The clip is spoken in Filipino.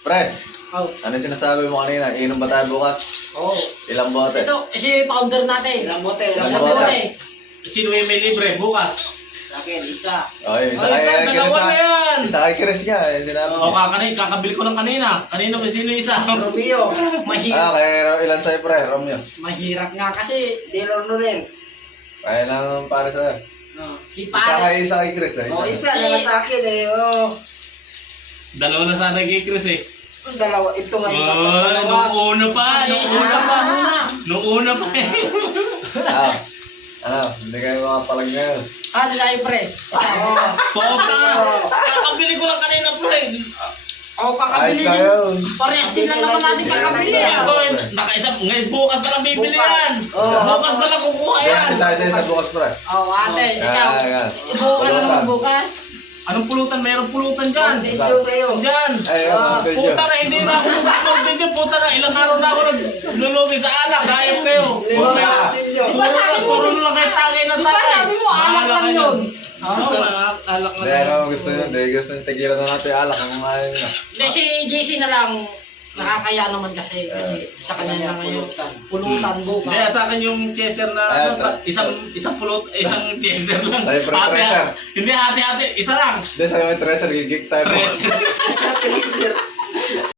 Pre, Oh. ano sinasabi mo kanina? Inom ba tayo bukas? Oo. Ilang bote? Ito, si founder natin. Ilang bote, Ilang ilang bote? bote. Sino yung may libre bukas? Sa akin, isa. Okay, isa Ay, kay isa, Chris dalawa na. na yan. Isa kay Chris nga, sinabi O niya. kakabili ko ng kanina. Kanina ba sino isa? Romeo. Mahirap. Kaya ilan sa'yo pre, Romeo? Mahirap nga kasi Delor Nonel. Kaya lang para sa'yo. si Isa kay Chris Oh, isa na lang sa akin eh. Oh. Dalawa na sana kay Chris eh. Ang dalawa, ito nga yung Oh, dalawa. nung una pa. Nung una pa eh. Hindi kayo makapalag ngayon. Nila yung pre. Pota! Kakabili ko lang kanina pre. Ako kakabili Ayos din. kayo. Parehas din lang naman natin kakabili. Ito, nakaisang, ngayon bukas pa lang bibili yan. Bukas pa lang kukuha yan. Kaya tayo tayo sa bukas pre. Ate, ikaw. Yan. Ibuka na naman bukas. Anong pulutan? Mayroong pulutan dyan. Thank you sa'yo. Diyan. Puta na, hindi na ako nag-order dyan. Puta na, ilang araw na ako naglulubi sa alak. Hayop kayo. Lima Puta. na din yun. Diba sabi mo, Puro lang kayo tagay na Diba tagay. sabi mo, alak lang yun? Oo, alak Hindi, lang. gusto nyo. Hindi, gusto nyo. Tigilan na natin yung alak. Ang mahal nyo. Hindi, si JC na lang. Nakakaya naman kasi sa kanya na ngayon. Pulutan bukas. Hindi, sa akin yung chaser na isang chaser lang. Ay, pre-treasure. Hindi, hati-hati. Isa lang. Hindi, sa mga treasure, gigig tayo. Treasure. Tracer.